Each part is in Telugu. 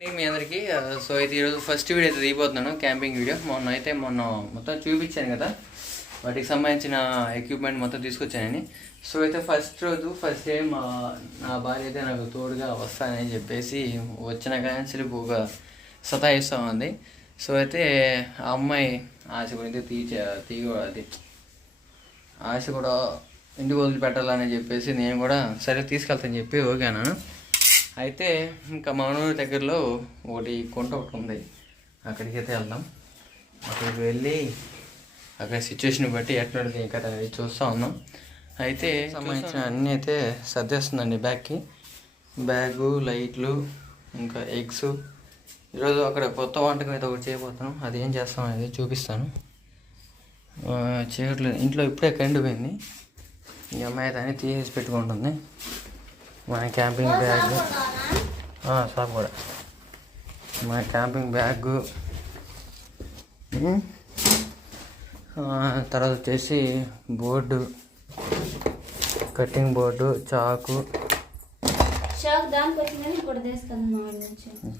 మీ అందరికీ సో అయితే ఈరోజు ఫస్ట్ వీడియో అయితే దిగిపోతున్నాను, క్యాంపింగ్ వీడియో. మొన్న మొత్తం చూపించాను కదా, వాటికి సంబంధించిన ఎక్విప్మెంట్ మొత్తం తీసుకొచ్చానని. సో అయితే ఫస్ట్ డే నా భార్య అయితే నాకు తోడుగా వస్తానని చెప్పేసి వచ్చిన కానీ ఒక సతాయిస్తూ ఉంది. సో అయితే ఆ అమ్మాయి ఆశ కూడా అది ఆశ కూడా ఇంటికి వదిలిపెట్టాలని చెప్పేసి నేను కూడా సరే తీసుకెళ్తాను చెప్పి ఓకే అన్నాను. అయితే ఇంకా మా ఊరి దగ్గరలో ఒకటి ఉంది, అక్కడికి అయితే వెళ్దాం. అక్కడికి వెళ్ళి అక్కడ సిచ్యువేషన్ బట్టి ఎట్లుంటుంది ఇంకా అనేది చూస్తూ ఉన్నాం. అయితే సంబంధించిన అన్నీ అయితే సర్దేస్తుందండి బ్యాగు, లైట్లు, ఇంకా ఎగ్స్. ఈరోజు అక్కడ కొత్త వంటకం అయితే ఒకటి చేయబోతున్నాం, అది ఏం చేస్తాం అనేది చూపిస్తాను. చేయట్లేదు, ఇంట్లో ఇప్పుడే కరెంట్ పోయింది. ఈ అమ్మాయి అయితే అన్నీ తీసేసి పెట్టుకుంటుంది. మన క్యాంపింగ్ బ్యాగ్ షాప్ కూడా, మన క్యాంపింగ్ బ్యాగ్, తర్వాత వచ్చేసి బోర్డు, కటింగ్ బోర్డు, చాకు,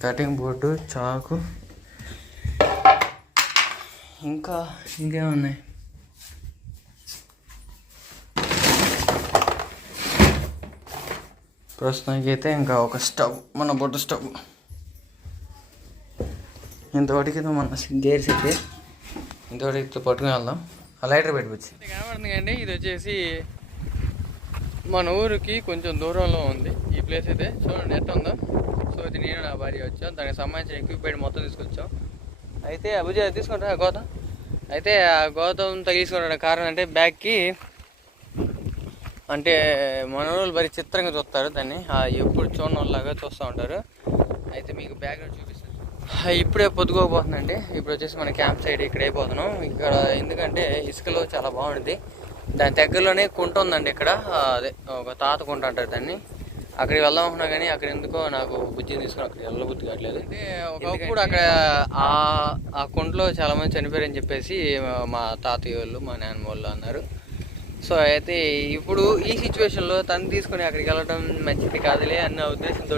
కటింగ్ బోర్డు, చాకు, ఇంకేమున్నాయి ప్రస్తుతానికి అయితే ఇంకా ఒక స్టవ్, మన బొట్టు స్టవ్. ఇంతవరకు మన గేర్స్ అయితే ఇంతవరకు పట్టుకుని వెళ్దాం. ఆ లైటర్ పెట్టుకోవచ్చు కనబడుతుంది కండి. ఇది వచ్చేసి మన ఊరికి కొంచెం దూరంలో ఉంది ఈ ప్లేస్ అయితే. చూడండి ఎట్లా ఉందో. సో ఇది నేను నా భార్య వచ్చాం, దానికి సంబంధించిన ఎక్విప్మెంట్ మొత్తం తీసుకొచ్చాం. అయితే అభిజయ్ తీసుకుంటా గౌతమ్. అయితే ఆ గౌతమ్ తీసుకుంటాడు కారణం అంటే బ్యాగ్కి అంటే మన వాళ్ళు మరి చిత్రంగా చూస్తారు దాన్ని, ఎప్పుడు చూడని వాళ్ళలాగా చూస్తూ ఉంటారు. అయితే మీకు బ్యాక్గ్రౌండ్ చూపిస్తాను. ఇప్పుడే పొద్దుకోకపోతుందండి. ఇప్పుడు వచ్చేసి మన క్యాంప్ సైడ్ ఇక్కడ అయిపోతున్నాం. ఇక్కడ ఎందుకంటే ఇసుకలో చాలా బాగుంటుంది. దాని దగ్గరలోనే కుంట ఉందండి ఇక్కడ, అదే ఒక తాత కుంట అంటారు దాన్ని. అక్కడికి వెళ్దాం అనుకున్నా కానీ అక్కడ ఎందుకో నాకు బుద్ధి తీసుకుని అక్కడ వెళ్ళబుద్ధి కావట్లేదు. అంటే ఒకప్పుడు అక్కడ ఆ కుంటలో చాలామంది చనిపోయారని చెప్పేసి మా తాతయ్య వాళ్ళు, మా నాన్నమ్మ వాళ్ళు అన్నారు. సో అయితే ఇప్పుడు ఈ సిచ్యువేషన్లో తను తీసుకొని అక్కడికి వెళ్ళడం మంచిది కాదులే అన్న ఉద్దేశంతో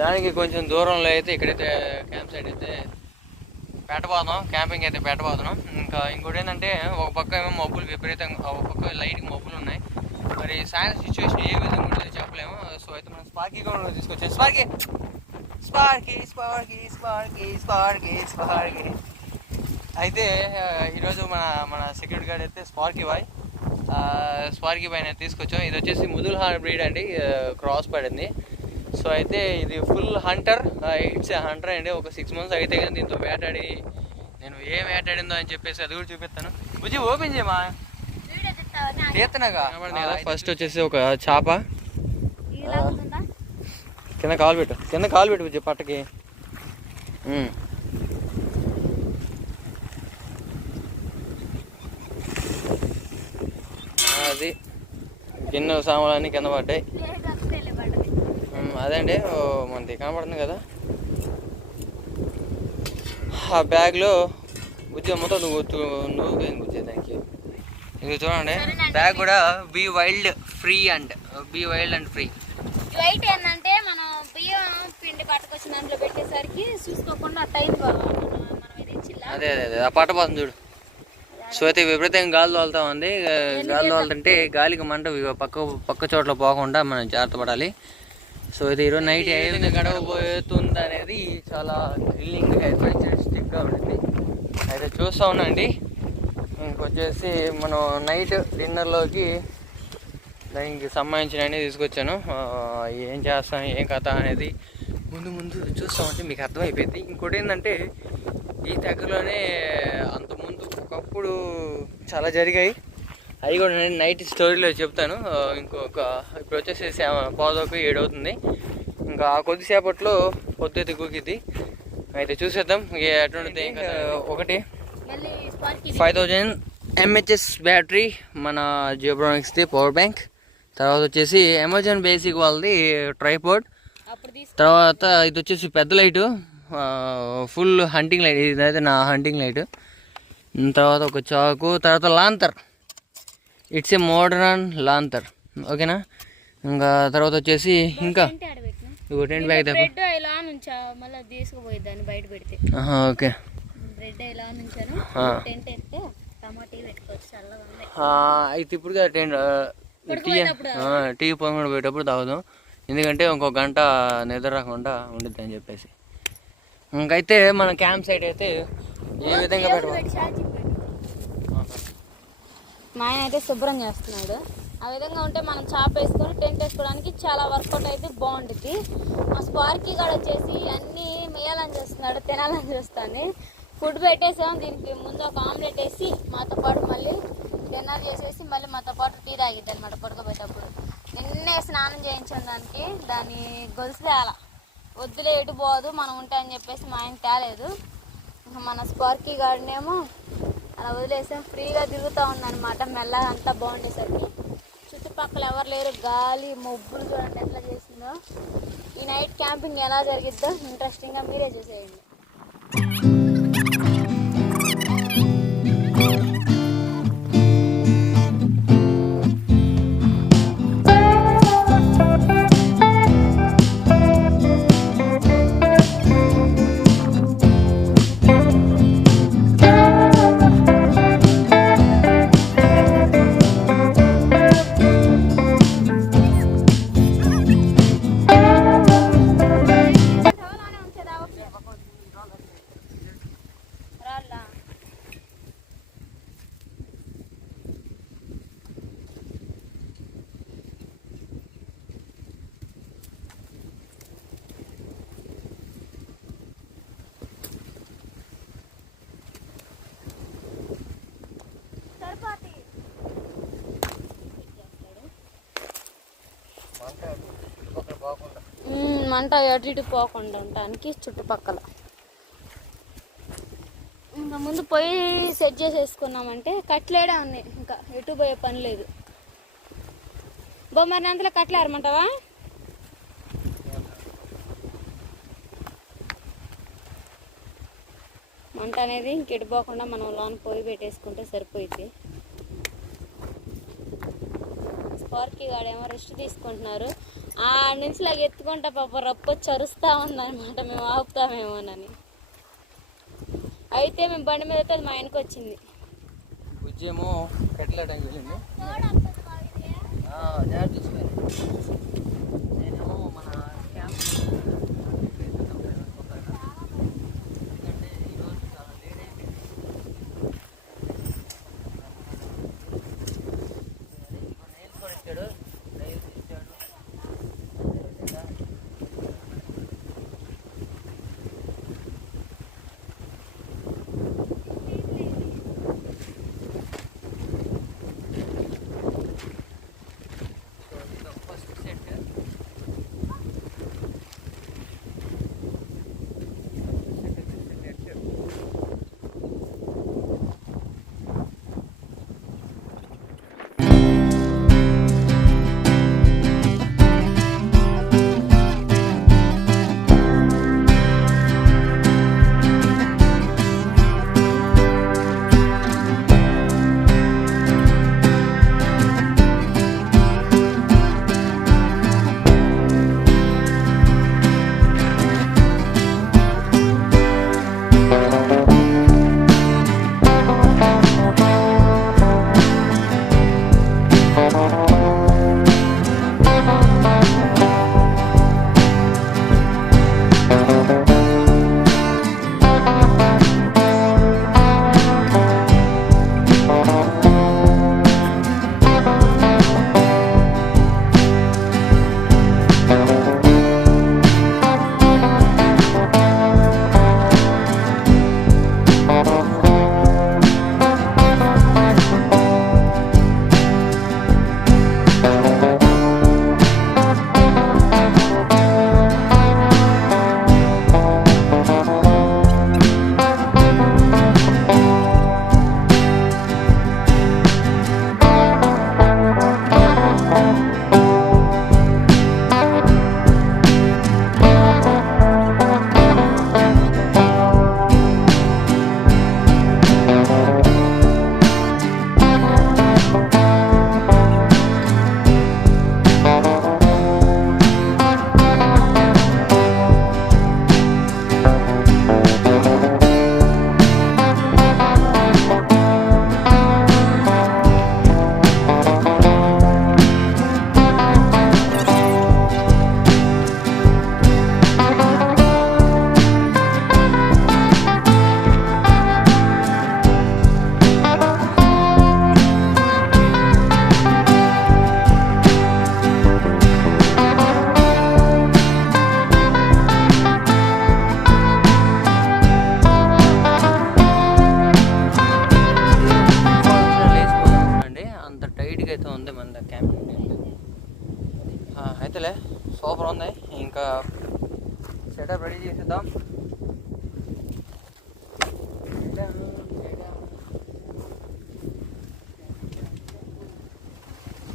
దానికి కొంచెం దూరంలో అయితే ఇక్కడైతే క్యాంప్ సైడ్ అయితే పెట్టబోతున్నాం, క్యాంపింగ్ అయితే పెట్టబోతున్నాం. ఇంకోటి ఏంటంటే ఒక పక్క ఏమో మబ్బులు విపరీతంగా, ఒక పక్క లైట్గా మబ్బులు ఉన్నాయి. మరి సాయంత్రం సిచ్యువేషన్ ఏ విధంగా ఉంటుందో చెప్పలేము. సో అయితే మనం స్పార్కీ కూడా తీసుకొచ్చాం. స్పార్కీ అయితే ఈరోజు మన సెక్యూరిటీ గార్డ్ అయితే స్పార్కీ బాయ్ తీసుకొచ్చాం. ఇది వచ్చేసి ముదుల్ హార్ట్ బ్రీడ్ అండి, క్రాస్ పడింది. సో అయితే ఇది ఫుల్ హంటర్, ఇట్స్ హంటర్ అండి. ఒక 6 months అయితే కానీ దీంతో వేటాడి నేను ఏం వేటాడిందో అని చెప్పేసి అది కూడా చూపిస్తాను. బుజ్జి ఓపెన్ చేయమా తీస్తున్నాగా. ఫస్ట్ వచ్చేసి ఒక చేప, కింద కాలు పెట్టు బుజ్జి పట్టకి. అది గిన్నె సామాన్లన్నీ కింద పడ్డాయి. అదే అండి మనది కనపడుతుంది కదా. ఆ బ్యాగ్లో బుజ్జి మొత్తం నువ్వు బుజ్జి దానికి. ఇది చూడండి, బ్యాగ్ కూడా బీ వైల్డ్ అండ్ ఫ్రీ. ఏంటంటే మనం బియ్యం పిండి పట్టుకొచ్చిన దాంట్లో పెట్టేసరికి చూసుకోకుండా అదే ఆ పట్టపోతుంది చూడు. సో అయితే విపరీతంగా గాలి తోలుతా ఉంది. గాలి తోలుతుంటే గాలికి మంట పక్క చోట్ల పోకుండా మనం జాగ్రత్త పడాలి. సో అయితే ఈరోజు నైట్ ఏ విధంగా గడవబోతుంది అనేది చాలా థ్రిల్లింగ్గా అడ్వెంచరిస్టిక్గా ఉంటుంది. అయితే చూస్తూ ఉన్నాండి. ఇంకొచ్చేసి మనం నైట్ డిన్నర్లోకి దానికి సంబంధించినవన్నీ తీసుకొచ్చాను. ఏం చేస్తాం ఏం కథ అనేది ముందు చూస్తూ ఉంటే మీకు అర్థమైపోయింది. ఇంకోటి ఏంటంటే ఈ దగ్గరలోనే అంతకుముందు ఒకప్పుడు చాలా జరిగాయి, అవి కూడా నేను నైట్ స్టోరీలో చెప్తాను. ఇప్పుడు వచ్చేసి 7 అవుతుంది. ఇంకా కొద్దిసేపట్లో పొద్దుతి కూకిద్ది. అయితే చూసేద్దాం ఎటువంటి. ఒకటి 5000 mAh బ్యాటరీ, మన జియోబ్రానిక్స్ది పవర్ బ్యాంక్. తర్వాత వచ్చేసి అమెజాన్ బేసిక్ వాళ్ళది ట్రైపాడ్. తర్వాత ఇది వచ్చేసి పెద్ద లైటు, ఫుల్ హంటింగ్ లైట్. ఇదైతే నా హంటింగ్ లైట్. తర్వాత ఒక చాకు, తర్వాత లాంతర్, ఇట్స్ ఏ మోడర్న్ లాంతర్. ఓకేనా. ఇంకా తర్వాత వచ్చేసి ఇంకా ఇగో టెంట్ బ్యాగ్ తప్ప. బ్రెడ్ ఇలా నుంచా మళ్ళీ తీసుకుపోయి దాన్ని బయట పెడితే. ఓకే. బ్రెడ్ ఇలా నుంచాను. టెంట్ ఎత్తే టమాటీ పెట్టుకోవచ్చు, చల్లగా ఉంది. అయితే ఇప్పుడు టెంట్ టీ పొంగడ పోయేటప్పుడు తాగుదాం, ఎందుకంటే ఇంకొక గంట నిద్ర రాకుండా ఉండిద్ది అని చెప్పేసి. ఇంకైతే మన క్యాంప్ సైట్ అయితే ఏ విధంగా పెట్టుకోవాలి. మా ఆయన అయితే శుభ్రం చేస్తున్నాడు. ఆ విధంగా ఉంటే మనం చాప్ వేసుకొని టెంట్ వేసుకోవడానికి చాలా వర్కౌట్ అయితే బాగుంటుంది. మా స్పార్కీ కూడా వచ్చేసి అన్నీ మేయాలని చూస్తున్నాడు, తినాలని చూస్తాను. ఫుడ్ పెట్టేసాం, దీనికి ముందు ఒక ఆమ్లెట్ వేసి మాతో పాటు మళ్ళీ డిన్నర్ చేసేసి మళ్ళీ మాతో పాటు టీ తాగిద్ది అనమాట పడుకోబోయేటప్పుడు. నిన్నే స్నానం చేయించాం దానికి, దాన్ని గొలుసు తేలా, వద్దులే ఎటు పోదు మనం ఉంటే అని చెప్పేసి మా ఆయన తేలేదు. ఇంకా మన స్పార్కీ గార్డెనేమో అలా వదిలేసాం, ఫ్రీగా తిరుగుతూ ఉందన్నమాట. మెల్లగా అంతా బాగుండేసరికి చుట్టుపక్కల ఎవరు లేరు, గాలి మబ్బులు చూడండి ఎట్లా చేసిందో. ఈ నైట్ క్యాంపింగ్ ఎలా జరిగిద్దో ఇంట్రెస్టింగ్గా మీరే చూసేయండి. మంట అటు ఇటు పోకుండా ఉండడానికి చుట్టుపక్కల ఇంకా ముందు పొయ్యి సెట్ చేసేసుకున్నామంటే కట్లేడే ఉన్నాయి, ఇంకా ఎటు పోయే పని లేదు. బొమ్మరి అంతలో కట్లేరమంటావా? మంట అనేది ఇంకెటు పోకుండా మనం లోన పొయ్యి పెట్టేసుకుంటే సరిపోయింది. స్పార్కీ గాడేమో రెస్ట్ తీసుకుంటున్నారు. ఆ నుంచి లాగా ఎత్తుకుంటా పాప రప్పొచ్చి అరుస్తూ ఉందన్నమాట, మేము ఆపుతామేమోనని. అయితే మేము బండి మీద అయితే మా ఆయనకు వచ్చింది. ఉద్యమో కట్టలేడానికి వెళ్ళింది. నేనేమో మన క్యాంప్ ఎందుకంటే ఈరోజు చాలా లేట్ అయిపోయింది. నేర్చుకొని ఇచ్చాడు, ఇచ్చాడు. ఫస్ట్ సెట్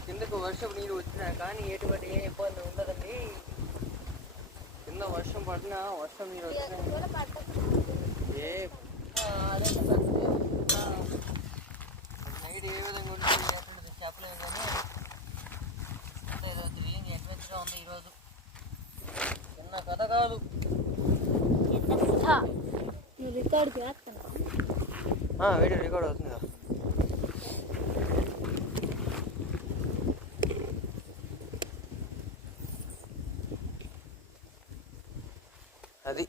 కిందకు వర్షపు నీరు వచ్చినా కానీ ఎటువంటి ఏ ఇబ్బంది ఉండదండి. కింద వర్షం పడినా వర్షం నీరు వచ్చినా ఏ నైట్ ఏ విధంగా ఉంటుంది చెప్పలేము కానీ ఏదో థ్రిల్లింగ్ అడ్వెంచర్గా ఉంది ఈరోజు. చిన్న కథ కాదు. రికార్డ్ చేస్తున్నా వీడియో రికార్డ్ అవుతుంది కదా. అది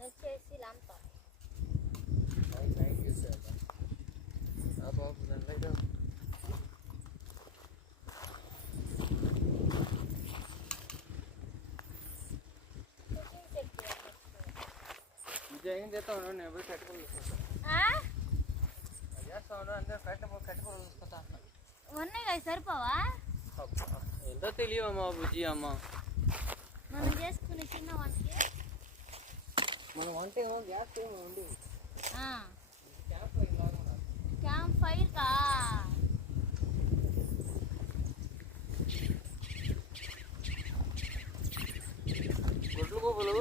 వచ్చేసి లంప ఏం చేస్తాను నేను పోయి కట్టుకోవాలి చేస్తాను అందరూ కట్టుకోవాలి చూసుకుంటా. ఉన్నాయి కదా సరిపోవా? ఎంతో తెలియమ్మా బుజ్జి అమ్మ. మనం చేసుకునే చిన్న వంటకి మనం వంట ఏమో గ్యాస్ ఏమో ఉంది. క్యాంప్ ఫైర్ కా గొడ్లు గోపులు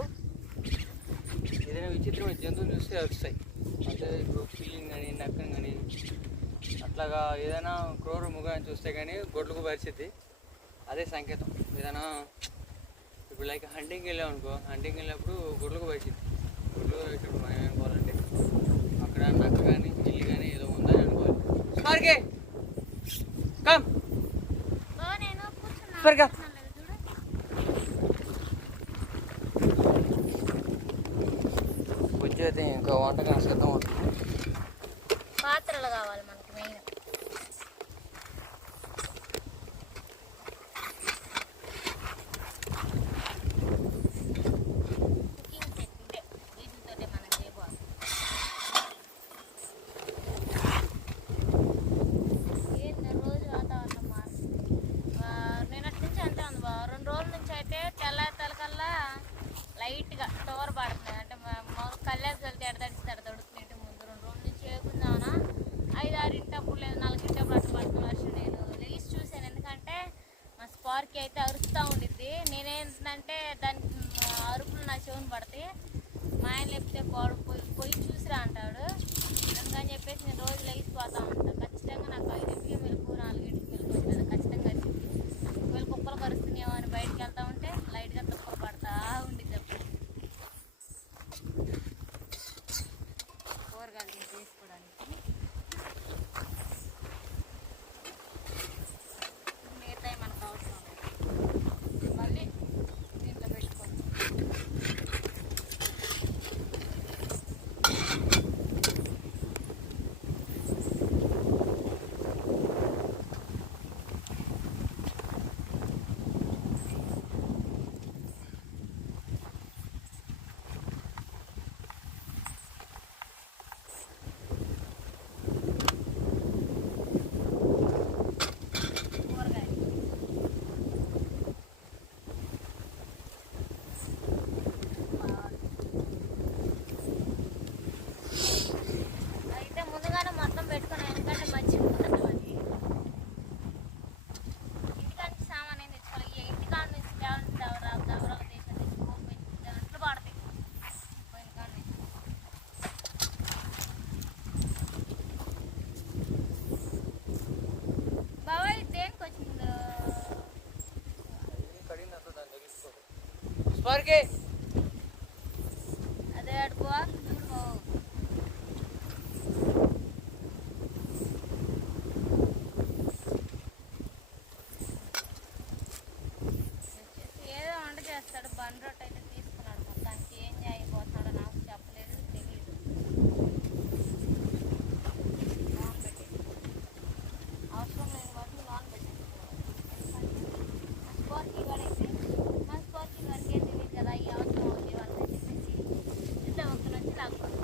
ఏదైనా విచిత్రమైన జంతువులు చూస్తే వస్తాయి. అంటే ఇప్పుడు ఫీలింగ్ కానీ నక్కం కానీ అట్లాగా ఏదైనా క్రూర మృగాన్ని చూస్తే కానీ గొడ్లకు పరిస్థితి అదే సంకేతం. ఏదైనా ఇప్పుడు లైక్ హంటింగ్కి వెళ్ళాం అనుకో, హంటింగ్కి వెళ్ళినప్పుడు గొడ్లకు పరిస్థితి. గొడ్లు ఇప్పుడు మనం ఏమనుకోవాలంటే అక్కడ నక్క కానీ ఇల్లు కానీ ఏదో ఉందని అనుకోవాలి. బుజ్జి అయితే ఇంకా వంటకం సిద్ధం అవుతుంది. పాత్రలు కావాలి మనకి మెయిన్. లైట్గా టవర్ పడుతుంది అంటే కళ్యాణ్ చల్లి ఎడతడిస్తాడు తడుస్తుంటే ముందు 2 రోజుల నుంచి వేకుందామన్నా 5-6 లేదు 4 అట్లా పడుతున్న వర్షం. నేను లేచి చూశాను, ఎందుకంటే మా స్పార్కి అయితే అరుస్తూ ఉండిద్ది. నేనేంటంటే దానికి అరుపులు నా చెవుని పడతాయి. మా ఆయన లేకపోతే పోయి చూసిరా అంటాడు. అందుకని చెప్పేసి నేను రోజు లేచిపోతా ఉంటాను. ఖచ్చితంగా నాకు 5కి మెలకు 4కి మెలకు వస్తుంది ఖచ్చితంగా వచ్చింది. ఒకవేళ కుక్కలు కరుస్తున్నాయేమో అని బయటకు వెళ్తా ఉంటే లైట్గా తుప్పలు పడతా ఉండిద్ది. కూరగాయలు తీసుకోవడానికి మిగతా మనకు అవసరం మళ్ళీ దీంట్లో పెట్టుకోవచ్చు. స్పార్కి అదే అడుపువా ఏదో వంట చేస్తాడు. బన్ రొట్టె అయితే తీసుకున్నాడు. మొత్తానికి ఏం చేయబోతున్నాడో నాకు చెప్పలేదు, తెలియదు. లోన్ పెట్టి అవసరం లేని వాటిని లోన్ పెట్టేసుకోవాలి. స్పార్కి గాడైతే మా స్పార్కి గారికి ఏం తెలియదు కదా, ఈ అవసరం అవుతుంది వాళ్ళని చెప్పేసి ఇట్లా ఒక నుంచి లాక్కోవాలి.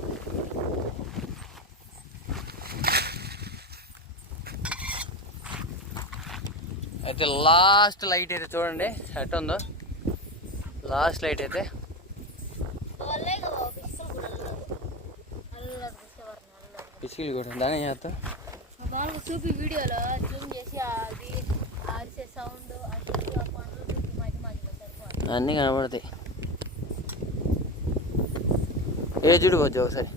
అయితే లాస్ట్ లైట్ అయితే చూడండి ఎట్ ఉందో. లాస్ట్ లైట్ అయితే పిసిలు కూడా దాని చేస్తా బాగా చూపి వీడియోలో జూమ్ చేసి అది ఆడిసే సౌండ్ ఆ పండ్లు చూపి మధ్యలో సరిపోవాలి. అన్నీ కనబడతాయి. ఏ చూడు పోవచ్చు ఒకసారి.